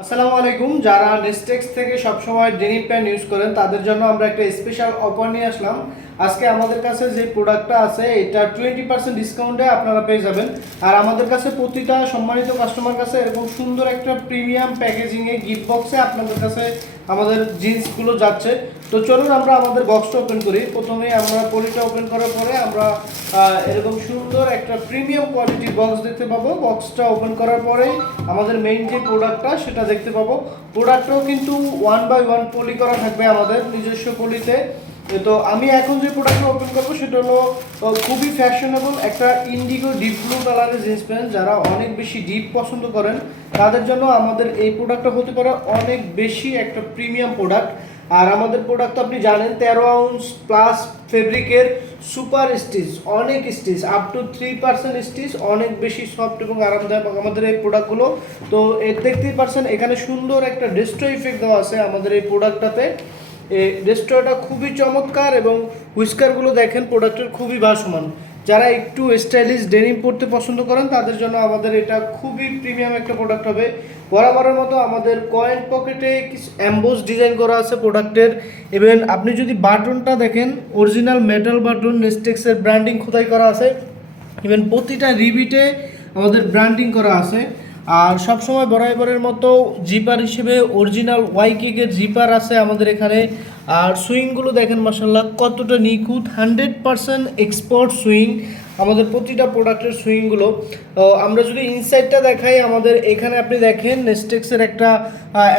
আসসালামু আলাইকুম। যারা নেস্টেক্স থেকে সবসময় ডেনিম প্যান্ট ইউজ করেন তাদের জন্য আমরা একটা স্পেশাল অফার নিয়ে আসলাম। আজকে আমাদের কাছে যে প্রোডাক্টটা আছে এটা 20% ডিসকাউন্টে আপনারা পেয়ে যাবেন। আর আমাদের কাছে প্রতিটা সম্মানিত কাস্টমার কাছে এরকম সুন্দর একটা প্রিমিয়াম প্যাকেজিংয়ে গিফট বক্সে আপনাদের কাছে আমাদের জিন্সগুলো যাচ্ছে। তো চলুন আমরা আমাদের বক্সটা ওপেন করি। প্রথমে আমরা পলিটা ওপেন করার পরে আমরা এরকম সুন্দর একটা প্রিমিয়াম কোয়ালিটির বক্স দেখতে পাবো। বক্সটা ওপেন করার পরেই আমাদের মেইন যে প্রোডাক্টটা সেটা দেখতে পাবো। প্রোডাক্টটাও কিন্তু 1/1 পলি করা থাকবে আমাদের নিজস্ব পলিতে। তো আমি এখন যে প্রোডাক্টটা ওপেন করবো সেটা হলো খুবই ফ্যাশনেবল একটা ইন্ডিগো ডিপ ব্লু কালারের জিন্স প্যান্ট। যারা অনেক বেশি ডিপ পছন্দ করেন তাদের জন্য আমাদের এই প্রোডাক্টটা হতে পারে অনেক বেশি একটা প্রিমিয়াম প্রোডাক্ট। আর আমাদের প্রোডাক্ট তো আপনি জানেন 13 আউন্স প্লাস ফেব্রিকের সুপার স্টিচ, অনেক স্টিচ আপ টু 3% স্টিচ, অনেক বেশি সফট এবং আরামদায়ক আমাদের এই প্রোডাক্টগুলো। তো এর দেখতেই পারছেন এখানে সুন্দর একটা ডেস্ট্রো ইফেক্ট দেওয়া আছে আমাদের এই প্রোডাক্টটাতে। এই ডেস্ট্রোটা খুবই চমৎকার এবং হুইস্কারগুলো দেখেন প্রোডাক্টের খুবই ভাসমান। যারা একটু স্টাইলিশ ডেনিম পরতে পছন্দ করেন তাদের জন্য আমাদের এটা খুবই প্রিমিয়াম একটা প্রোডাক্ট হবে। বরাবরের মতো আমাদের কয়েন পকেটে কিছু অ্যাম্বোস ডিজাইন করা আছে প্রোডাক্টের। এবং আপনি যদি বাটনটা দেখেন অরিজিনাল মেটাল বাটন, নেস্টেক্সের ব্র্যান্ডিং খোদাই করা আছে। ইভেন প্রতিটা রিবিটে আমাদের ব্র্যান্ডিং করা আছে। আর সবসময় বরাবরের মতো জিপার হিসেবে অরিজিনাল ওয়াইকিকের জিপার আছে আমাদের এখানে। আর সুইংগুলো দেখেন মাসাল্লাহ কতটা নিখুঁত, 100% এক্সপোর্ট সুইং আমাদের প্রতিটা প্রোডাক্টের সুইংগুলো। আমরা যদি ইনসাইডটা দেখাই, আমাদের এখানে আপনি দেখেন নেস্টেক্সের একটা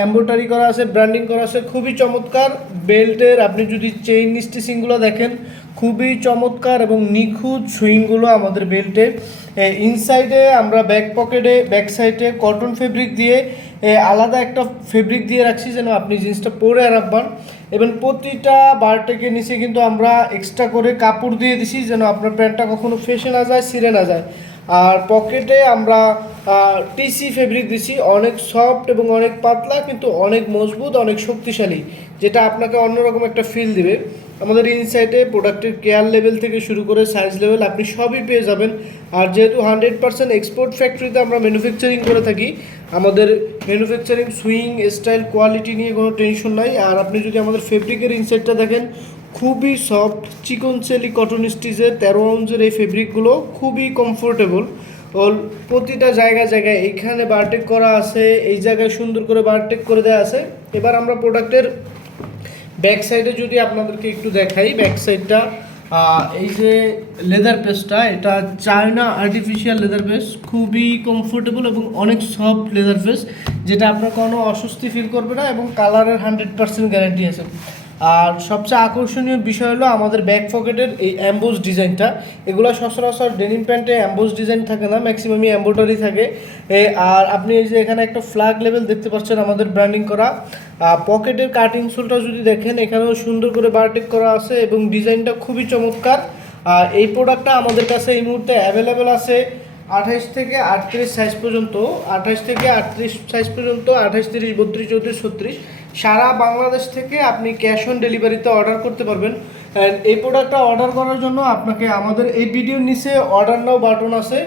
এমব্রয়ডারি করা আছে, ব্র্যান্ডিং করা আছে, খুবই চমৎকার। বেল্টের আপনি যদি চেইন স্টিচিংগুলো দেখেন খুবই চমৎকার এবং নিখুঁত সুইংগুলো আমাদের বেল্টে। ইনসাইডে আমরা ব্যাক পকেটে ব্যাক সাইডে কটন ফেব্রিক দিয়ে আলাদা একটা ফেব্রিক দিয়ে রাখছি যেন আপনি জিন্সটা পরে আরাম পান। এবং প্রতিটা বারটেকের নিচে কিন্তু আমরা এক্সট্রা করে কাপড় দিয়ে দিছি যেন আপনার প্যান্টটা কখনো ফেসে না যায়, ছিঁড়ে না যায়। আর পকেটে আমরা টিসি ফেব্রিক দিছি, অনেক সফট এবং অনেক পাতলা কিন্তু অনেক মজবুত, অনেক শক্তিশালী, যেটা আপনাকে অন্যরকম একটা ফিল দিবে। আমাদের ইনসাইডে প্রোডাক্টের কেয়ার লেভেল থেকে শুরু করে সাইজ লেভেল আপনি সবই পেয়ে যাবেন। আর যেহেতু 100% এক্সপোর্ট ফ্যাক্টরিতে আমরা ম্যানুফ্যাকচারিং করে থাকি, আমাদের ম্যানুফ্যাকচারিং সুইং স্টাইল কোয়ালিটি নিয়ে কোনো টেনশন নাই। আর আপনি যদি আমাদের ফেব্রিকের ইনসাইডটা দেখেন খুবই সফট চিকন সেলি কটন স্টিচের 13 আউন্সের এই ফেব্রিকগুলো খুবই কমফোর্টেবল। প্রতিটা জায়গায় জায়গায় এইখানে বারটেক করা আছে, এই জায়গায় সুন্দর করে বারটেক করে দেওয়া আছে। এবার আমরা প্রোডাক্টের ব্যাক সাইডে যদি আপনাদেরকে একটু দেখাই, ব্যাক সাইডটা এই যে লেদার পেসটা, এটা চায়না আর্টিফিশিয়াল লেদার পেস, খুবই কমফোর্টেবল এবং অনেক সফট লেদার পেস, যেটা আপনার কোনো অস্বস্তি ফিল করবে না এবং কালারের 100% গ্যারান্টি আছে। আর সবচেয়ে আকর্ষণীয় বিষয় হলো আমাদের ব্যাক পকেটের এই অ্যাম্বোস ডিজাইনটা। এগুলো সচরাচর ডেনিম প্যান্টে অ্যাম্বোস ডিজাইন থাকে না, ম্যাক্সিমামই এমব্রয়ডারি থাকে। আর আপনি এই যে এখানে একটা ফ্ল্যাগ লেভেল দেখতে পাচ্ছেন আমাদের ব্র্যান্ডিং করা। পকেটের কাটিং সোলটা যদি দেখেন এখানেও সুন্দর করে বারটেক করা আছে এবং ডিজাইনটা খুবই চমৎকার। আর এই প্রোডাক্টটা আমাদের কাছে এই মুহূর্তে অ্যাভেলেবেল আছে 28 থেকে 38 সাইজ পর্যন্ত, 28 থেকে 38 সাইজ পর্যন্ত, 28, 30, 32, 34, 36 সারা বাংলাদেশ থেকে আপনি ক্যাশ অন ডেলিভারিতে অর্ডার করতে পারবেন। অ্যান্ড এই প্রোডাক্টটা অর্ডার করার জন্য আপনাকে আমাদের এই ভিডিওর নিচে অর্ডার নাও বাটন আছে,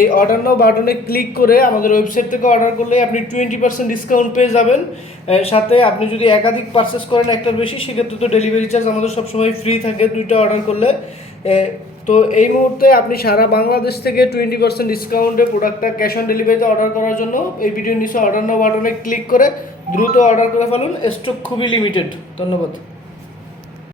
এই অর্ডার নাও বাটনে ক্লিক করে আমাদের ওয়েবসাইট থেকে অর্ডার করলে আপনি 20% ডিসকাউন্ট পেয়ে যাবেন। সাথে আপনি যদি একাধিক পারচেস করেন একটার বেশি, সেক্ষেত্রে তো ডেলিভারি চার্জ আমাদের সবসময় ফ্রি থাকে দুইটা অর্ডার করলে। তো এই মুহূর্তে আপনি সারা বাংলাদেশ থেকে 20% ডিসকাউন্টে প্রোডাক্টটা ক্যাশ অন ডেলিভারিতে অর্ডার করার জন্য এই ভিডিওর নিচে অর্ডার নাও বাটনে ক্লিক করে দ্রুত অর্ডার করে ফেলুন। স্টক খুবই লিমিটেড। ধন্যবাদ।